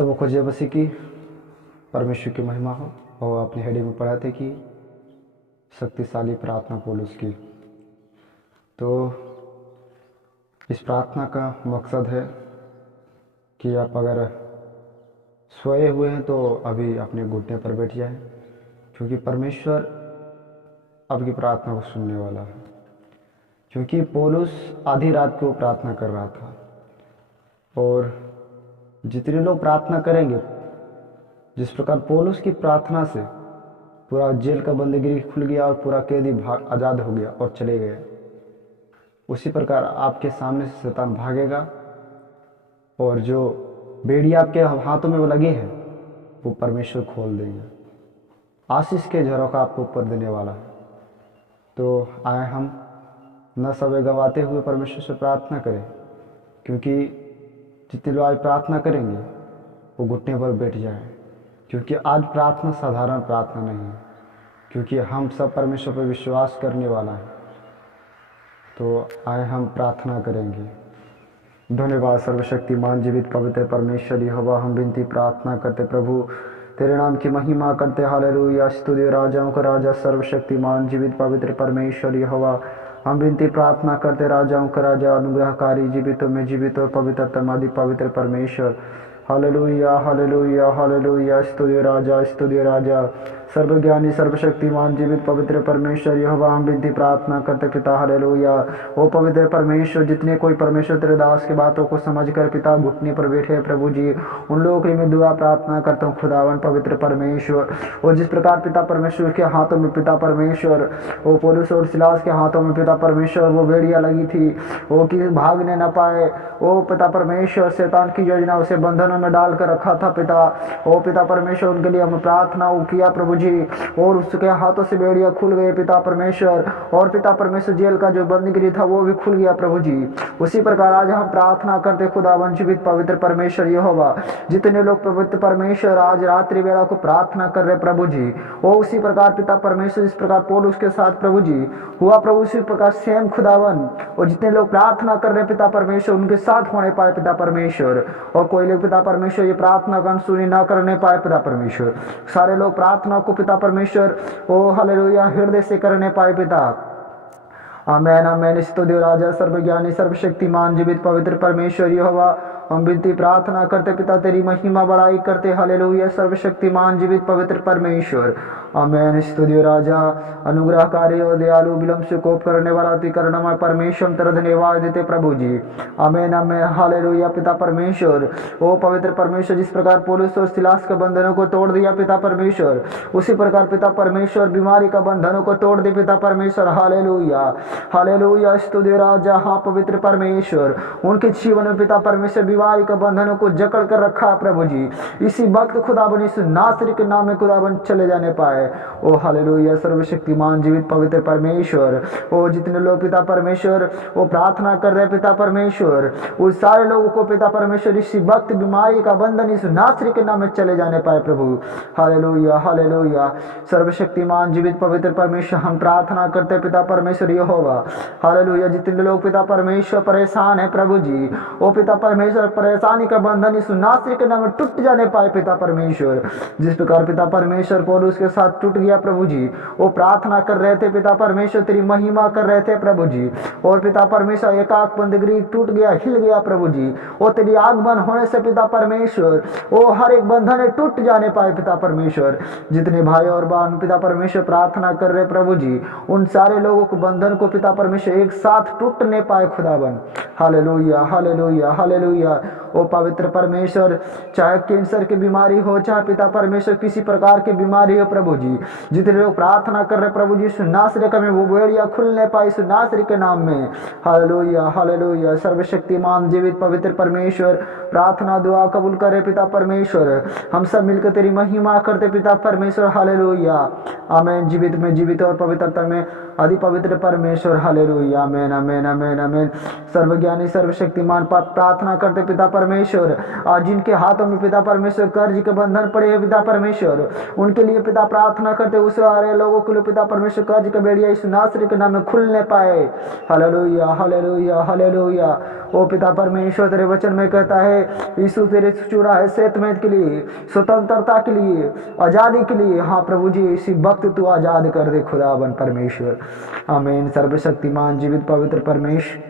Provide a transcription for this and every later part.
सब खोजे बसी की परमेश्वर की महिमा हो। और अपनी हेडिंग में पढ़ा थे कि शक्तिशाली प्रार्थना पौलुस की। तो इस प्रार्थना का मकसद है कि आप अगर सोए हुए हैं तो अभी अपने घुटने पर बैठ जाएं, क्योंकि परमेश्वर आपकी प्रार्थना को सुनने वाला है। क्योंकि पौलुस आधी रात को प्रार्थना कर रहा था, और जितने लोग प्रार्थना करेंगे, जिस प्रकार पौलुस की प्रार्थना से पूरा जेल का बंदीगिरी खुल गया और पूरा कैदी आज़ाद हो गया और चले गए, उसी प्रकार आपके सामने से शैतान भागेगा और जो बेड़ी आपके हाथों में वो लगी है वो परमेश्वर खोल देंगे। आशीष के झरोखा आपको ऊपर देने वाला है। तो आए हम न समय गवाते हुए परमेश्वर से प्रार्थना करें, क्योंकि जितने लोग आज प्रार्थना करेंगे वो घुटने पर बैठ जाएं, क्योंकि आज प्रार्थना साधारण प्रार्थना नहीं है, क्योंकि हम सब परमेश्वर पर विश्वास करने वाला है। तो आए हम प्रार्थना करेंगे। धन्यवाद सर्वशक्तिमान जीवित पवित्र परमेश्वर यहोवा, हम विनती प्रार्थना करते प्रभु, तेरे नाम की महिमा करते। हालेलुया, स्तुति राजाओं का राजा सर्वशक्तिमान जीवित पवित्र परमेश्वर यहोवा, हम विनती प्रार्थना करते राजाओं का राजा, अनुग्रहकारी, जीवितों में जीवित और पवित्रतम आदि पवित्र परमेश्वर। हालेलुया हालेलुया हालेलुया, स्तुति राजा सर्वज्ञानी सर्वशक्तिमान जीवित पवित्र परमेश्वर यहोवा, हम विनती प्रार्थना करते पिता। हालेलुया, ओ पवित्र परमेश्वर, जितने कोई परमेश्वर तेरे दास की बातों को समझकर पिता घुटने पर बैठे हैं प्रभु जी, उन लोगों के लिए मैं दुआ प्रार्थना करता हूँ खुदावन पवित्र परमेश्वर। और जिस प्रकार पिता परमेश्वर के हाथों में पिता परमेश्वर, वो पौलुस और सिलास के हाथों में पिता परमेश्वर वो बेड़ियाँ लगी थी, वो कि भागने न पाए, वो पिता परमेश्वर शैतान की योजना उसे बंधनों में डालकर रखा था पिता। ओ पिता परमेश्वर, उनके लिए हम प्रार्थना किया प्रभु जी, और उसके हाथों से बेड़ियां खुल गए पिता परमेश्वर, और पिता परमेश्वर जेल का जो बंदीगिरी था वो भी खुल गया प्रभु जी। उसी प्रकार आज हम प्रार्थना करते खुदावन जीवित पवित्र परमेश्वर यहोवा, जितने लोग पवित्र परमेश्वर आज रात्रि वेला को प्रार्थना कर रहे प्रभु जी, वो उसी प्रकार पिता परमेश्वर इस प्रकार पौलुस के साथ प्रभु जी हुआ प्रभु, उसी प्रकार सेम खुदावन, और जितने लोग प्रार्थना कर रहे पिता परमेश्वर उनके साथ होने पाए पिता परमेश्वर। और कोई लोग पिता परमेश्वर ये प्रार्थना का सुनी ना करने पाए पिता परमेश्वर, सारे लोग प्रार्थना को पिता परमेश्वर ओ हालेलुया हृदय से करने पाए पिता। आमेन आमेन, स्तुति राजा सर्वज्ञानी सर्वशक्तिमान जीवित पवित्र परमेश्वर यहोवा, हम विनती प्रार्थना करते पिता, तेरी महिमा बड़ाई करते। हालेलुया, सर्वशक्तिमान जीवित पवित्र परमेश्वर। आमेन, स्तुति राजा अनुग्रहकारी और दयालु, विलंब से कोप करने वाला अति करुणामय परमेश्वर, तेरा धन्यवाद देते प्रभु जी। आमेन आमेन, हालेलुया पिता परमेश्वर। ओ पवित्र परमेश्वर, जिस प्रकार पौलुस और सिलास के बंधनों को तोड़ दिया पिता परमेश्वर, उसी प्रकार पिता परमेश्वर बीमारी का बंधनों को तोड़ दे पिता परमेश्वर। हालेलुया हालेलुया, स्तुति राजा हाँ पवित्र परमेश्वर, उनके जीवन में पिता परमेश्वर बीमारी का बंधनों को जकड़ कर रखा प्रभु जी। इसी वक्त खुदाबन यीशु नासरी के नाम में खुदाबन चले जाने पाए। ओ हालेलुया, सर्वशक्तिमान जीवित पवित्र परमेश्वर। ओ जितने लोग पिता परमेश्वर वो प्रार्थना कर रहे पिता परमेश्वर, उस सारे लोगों को पिता परमेश्वर इसी वक्त बीमारी का बंधन यीशु नासरी के नाम में चले जाने पाए प्रभु। हालेलुया हालेलुया, सर्वशक्तिमान जीवित पवित्र परमेश्वर, हम प्रार्थना करते पिता परमेश्वर यहोवा। हालेलुया, जितने लोग पिता परमेश्वर परेशान है प्रभु जी, ओ पिता परमेश्वर परेशानी का बंधन यीशु नासरी के नाम में टूट जाने पाए पिता परमेश्वर। जिस प्रकार पिता परमेश्वर पौलुस के साथ टूट गया प्रभु जी, वो प्रार्थना कर रहे थे पिता परमेश्वर, तेरी महिमा कर रहे थे प्रभु जी, और पिता परमेश्वर एकाक बंदगी टूट गया, हिल गया प्रभु जी। और तेरी आगमन होने से पिता परमेश्वर वो हर एक बंधन टूट जाने पाए पिता परमेश्वर। जितने भाई और बहन पिता परमेश्वर प्रार्थना कर रहे प्रभु जी, उन सारे लोगों को बंधन को पिता परमेश्वर एक साथ टूटने पाए खुदाबन। हालेलुया हालेलुया हालेलुया, ओ पवित्र परमेश्वर, चाहे कैंसर की बीमारी हो, चाहे पिता परमेश्वर किसी प्रकार की बीमारी हो प्रभु जी, जितने लोग प्रार्थना कर रहे प्रभु जी, सुनासरी का में वो बेड़ियां खुलने पाई सुनासरी के नाम में। हालेलुया हालेलुया, सर्वशक्तिमान जीवित पवित्र परमेश्वर, प्रार्थना दुआ कबूल करे पिता परमेश्वर। हम सब मिलकर तेरी महिमा करते पिता परमेश्वर। हालेलुया आमेन, जीवित में जीवित और पवित्रता में आदि पवित्र परमेश्वर। हालेलुया आमेन आमेन आमेन आमेन, सर्वज्ञानी सर्वशक्तिमान प्रार्थना करते करते पिता परमेश्वर, आज जिनके हाथों में पिता परमेश्वर कर्ज के बंधन पड़े हैं पिता परमेश्वर, उनके लिए पिता प्रार्थना करते उस सारे लोगों के लिए पिता परमेश्वर कर्ज का बेड़िया यीशु नासरी के नाम में खुलने पाए। Hallelujah hallelujah hallelujah. ओ पिता परमेश्वर तेरे वचन में कहता है यीशु तेरे चुरा है सेतमेद के लिए, स्वतंत्रता के लिए, आज़ादी के लिए। हाँ प्रभु जी, इसी वक्त तू आज़ाद कर दे खुदावन परमेश्वर। आमीन। सर्वशक्तिमान जीवित पवित्र परमेश्वर,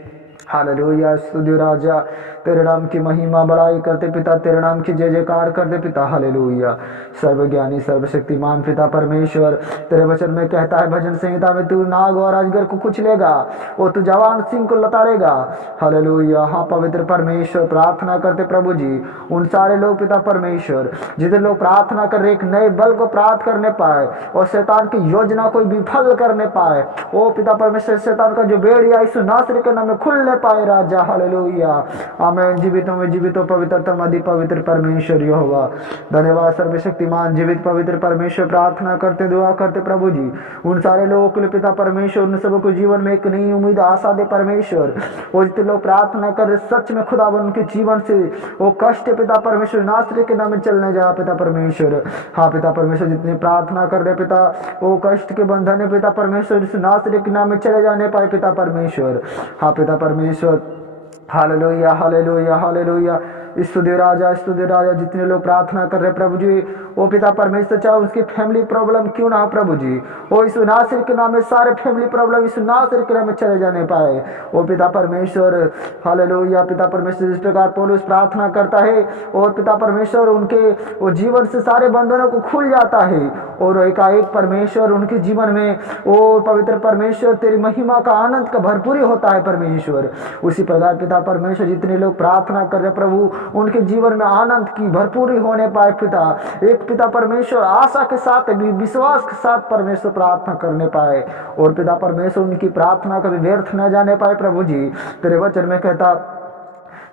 हालेलुया। स्तुति राजा, तेरे नाम की महिमा बड़ाई करते पिता, तेरे नाम की जय जयकार करते पिता। हालेलुया। सर्वज्ञानी सर्वशक्तिमान पिता परमेश्वर, तेरे वचन में कहता है भजन संहिता में, तू नाग और अजगर को कुचलेगा और तू जवान सिंह को लताड़ेगा। हालेलुया। हाँ पवित्र परमेश्वर, प्रार्थना करते प्रभु जी उन सारे लोग पिता परमेश्वर जितने लोग प्रार्थना कर रहे एक नए बल को प्राप्त करने पाए और शैतान की योजना को विफल करने पाए। ओ पिता परमेश्वर, शैतान का जो बेड़िया यीशु नासरी के नाम में खुलने पाए राजा। हालेलुया। आमीन। जीवितों में जीवित हो पवित्रतम अति पवित्र परमेश्वर यहोवा। धन्यवाद सर्वशक्तिमान जीवित पवित्र परमेश्वर। प्रार्थना करते दुआ करते प्रभु जी उन सारे लोगों के लिए पिता परमेश्वर, उन सबको को जीवन में एक नई उम्मीद आशा दे परमेश्वर। वो जितने लोग प्रार्थना कर सच में खुदावन उनके जीवन से वो कष्ट पिता परमेश्वर नासरी के नाम में चलने जा पिता परमेश्वर। हाँ पिता परमेश्वर, जितनी प्रार्थना कर रहे पिता वो कष्ट के बंधन है पिता परमेश्वर नासरी के नाम में चले जाने पाए पिता परमेश्वर। हाँ पिता परमेश्वर, हालेलुया हालेलुया हालेलुया। स्तुति राजा जितने लोग प्रार्थना कर रहे प्रभु जी ओ पिता परमेश्वर, चाहे उसकी फैमिली प्रॉब्लम क्यों ना हो प्रभु जी, ओ यीशु नासरी के नाम में सारे फैमिली प्रॉब्लम यीशु नासरी के नाम में चले जाने पाए। ओ पिता परमेश्वर, हालेलुया। पिता परमेश्वर, जिस प्रकार पौलुस प्रार्थना करता है और पिता परमेश्वर उनके वो जीवन से सारे बंधनों को खुल जाता है और एकाएक परमेश्वर उनके जीवन में ओ पवित्र परमेश्वर तेरी महिमा का आनंद का भरपूरी होता है परमेश्वर। उसी प्रकार पिता परमेश्वर, जितने लोग प्रार्थना कर रहे प्रभु उनके जीवन में आनंद की भरपूरी होने पाए पिता। एक पिता परमेश्वर आशा के साथ विश्वास के साथ परमेश्वर प्रार्थना करने पाए और पिता परमेश्वर उनकी प्रार्थना कभी व्यर्थ न जाने पाए प्रभु जी। तेरे वचन में कहता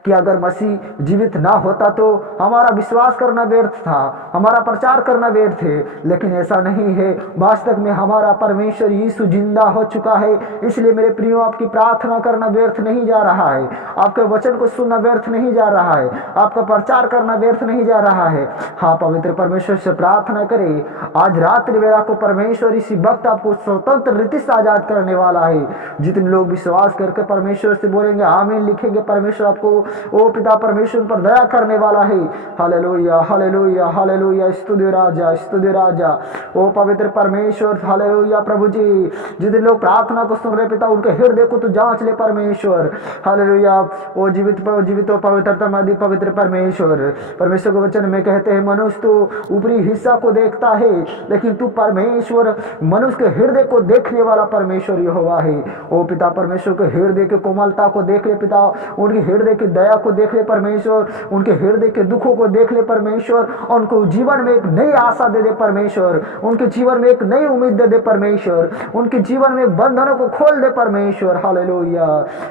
कि अगर मसीह जीवित ना होता तो हमारा विश्वास करना व्यर्थ था, हमारा प्रचार करना व्यर्थ है, लेकिन ऐसा नहीं है। वास्तव में हमारा परमेश्वर यीशु जिंदा हो चुका है। इसलिए मेरे प्रियो, आपकी प्रार्थना करना व्यर्थ नहीं जा रहा है, आपके वचन को सुनना व्यर्थ नहीं जा रहा है, आपका प्रचार करना व्यर्थ नहीं जा रहा है। हाँ पवित्र परमेश्वर से प्रार्थना करें, आज रात्रि वेला को परमेश्वर इसी वक्त आपको स्वतंत्र रीति से आजाद करने वाला है। जितने लोग विश्वास करके परमेश्वर से बोलेंगे आमीन लिखेंगे, परमेश्वर आपको ओ पिता परमेश्वर पर दया करने वाला है। Hallelujah hallelujah hallelujah. स्तुति राजा ओ पवित्र परमेश्वर। हालेलुया प्रभु जी, जितने लोग प्रार्थना को सुन रहे पिता उनके हृदय को तू जांच ले परमेश्वर। हालेलुया। ओ जीवित हो पवित्रतम आदि पवित्र परमेश्वर। परमेश्वर के वचन में कहते हैं मनुष्य तो ऊपरी हिस्सा को देखता है, लेकिन तू परमेश्वर मनुष्य के हृदय को देखने वाला परमेश्वर यहोवा है। ओ पिता परमेश्वर के हृदय के कोमलता को देख ले पिता, उनके हृदय की दया को देख ले परमेश्वर, उनके हृदय के दुखों को देख ले परमेश्वर, और उनको जीवन में एक नई आशा दे दे परमेश्वर, उनके जीवन में एक नई उम्मीद दे दे परमेश्वर, उनके जीवन में बंधनों को खोल दे परमेश्वर। हालेलुया।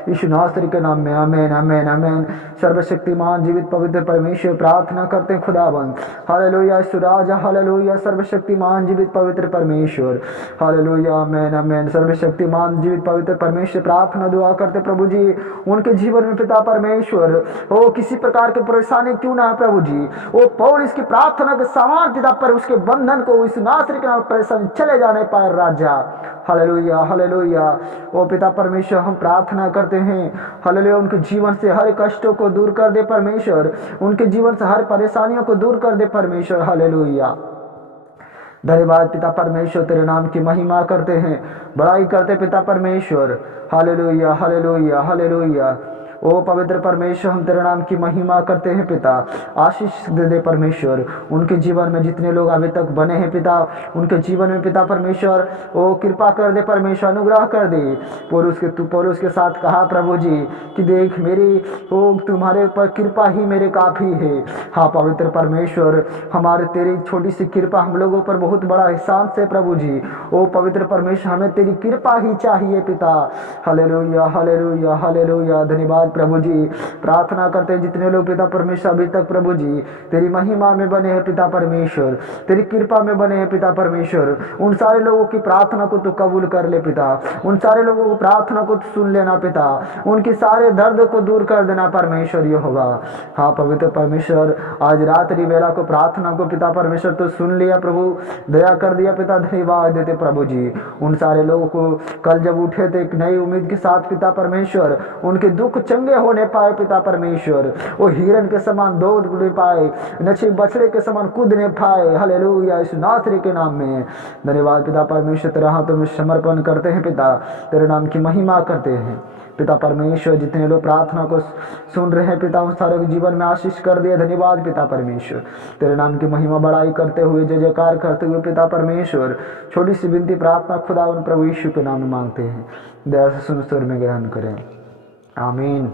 यीशु नासरी के नाम में आमीन आमीन आमीन। सर्वशक्तिमान जीवित पवित्र परमेश्वर, प्रार्थना करते हैं खुदाबंद। हालेलुया। यीशु राजा, हालेलुया। सर्वशक्तिमान जीवित पवित्र परमेश्वर, हालेलुया आमीन आमीन। सर्वशक्तिमान जीवित पवित्र परमेश्वर, प्रार्थना दुआ करते प्रभु जी उनके जीवन में पिता परमेश्वर ओ किसी प्रकार की परेशानी क्यों ना है प्रभु जी, वो पौलुस की प्रार्थना के समान पिता पर उसके बंधन को इस नासरी के नाम परेशान चले जाने पाए राजा। Hallelujah hallelujah. ओ पिता परमेश्वर, हम प्रार्थना करते हैं हालेलुया, उनके जीवन से हर कष्टों को दूर कर दे परमेश्वर, उनके जीवन से हर परेशानियों को दूर कर दे परमेश्वर। हालेलुया। धन्यवाद पिता परमेश्वर, तेरे नाम की महिमा करते हैं, बड़ाई करते पिता परमेश्वर। Hallelujah hallelujah hallelujah. ओ पवित्र परमेश्वर, हम तेरे नाम की महिमा करते हैं पिता। आशीष दे दे परमेश्वर उनके जीवन में, जितने लोग अभी तक बने हैं पिता उनके जीवन में पिता परमेश्वर ओ कृपा कर दे परमेश्वर, अनुग्रह कर दे। पौलुस के साथ कहा प्रभु जी कि देख मेरी ओ तुम्हारे ऊपर कृपा ही मेरे काफ़ी है। हाँ पवित्र परमेश्वर, हमारे तेरी छोटी सी कृपा हम लोगों पर बहुत बड़ा एहसान से प्रभु जी। ओ पवित्र परमेश्वर, हमें तेरी कृपा ही चाहिए पिता। Hallelujah hallelujah hallelujah. धन्यवाद धन्यवाद प्रभु जी। प्रार्थना करते हैं जितने लोग पिता परमेश्वर अभी तक प्रभु जी तेरी महिमा में बने हैं पिता परमेश्वर, तेरी कृपा में बने हैं पिता परमेश्वर, उन सारे लोगों की प्रार्थना को तू कबूल कर ले पिता, उन सारे लोगों को प्रार्थना को तू सुन लेना पिता, उनके सारे दर्द को दूर कर देना परमेश्वर यहोवा। हाँ पवित्र परमेश्वर, आज रात्रि वेला को प्रार्थना को पिता परमेश्वर तो सुन लिया प्रभु, दया कर दिया पिता, धन्यवाद देते प्रभु जी। उन सारे लोगों को कल जब उठे थे एक नई उम्मीद के साथ पिता परमेश्वर, उनके दुख चंगे होने पाए पिता परमेश्वर, वो हिरन के समान दौड़ पाए, नछी बछड़े के समान कूदने पाए। हालेलुया, यीशु नासरी के नाम में धन्यवाद पिता परमेश्वर। तेरे हाथों में समर्पण करते हैं पिता, तेरे नाम की महिमा करते हैं पिता परमेश्वर। जितने लोग प्रार्थना को सुन रहे हैं पिता, उन सारे के जीवन में आशीष कर दिए, धन्यवाद पिता परमेश्वर। तेरे नाम की महिमा बड़ाई करते हुए, जय जयकार करते हुए पिता परमेश्वर, छोटी सी विनती प्रार्थना खुदावन प्रभु यीशु के नाम में मांगते हैं, दया से सुन स्वर में ग्रहण करें, आमीन।